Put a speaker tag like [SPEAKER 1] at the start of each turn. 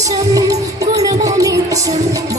[SPEAKER 1] Shum, Kuna Bali Shum,